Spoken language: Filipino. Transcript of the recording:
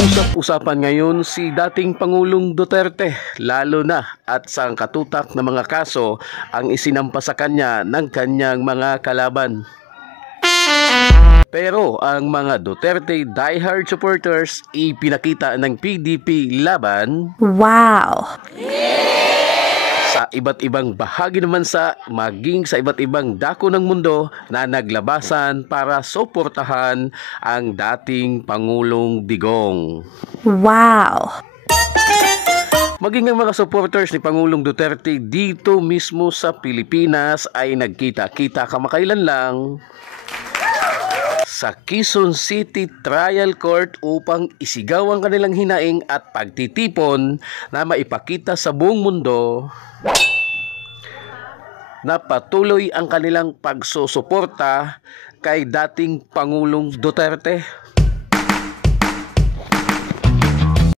Usap-usapan ngayon si dating Pangulong Duterte, lalo na at sa katutak na mga kaso ang isinampa sa kanya ng kanyang mga kalaban. Pero ang mga Duterte diehard supporters ipinakita ng PDP laban. Wow! Sa iba't ibang bahagi ng bansa, maging sa iba't ibang dako ng mundo na naglabasan para suportahan ang dating Pangulong Digong. Wow! Maging ang mga supporters ni Pangulong Duterte dito mismo sa Pilipinas ay nagkita-kita kamakailan lang sa Quezon City Trial Court upang isigaw ang kanilang hinaing at pagtitipon na maipakita sa buong mundo na patuloy ang kanilang pagsusuporta kay dating Pangulong Duterte.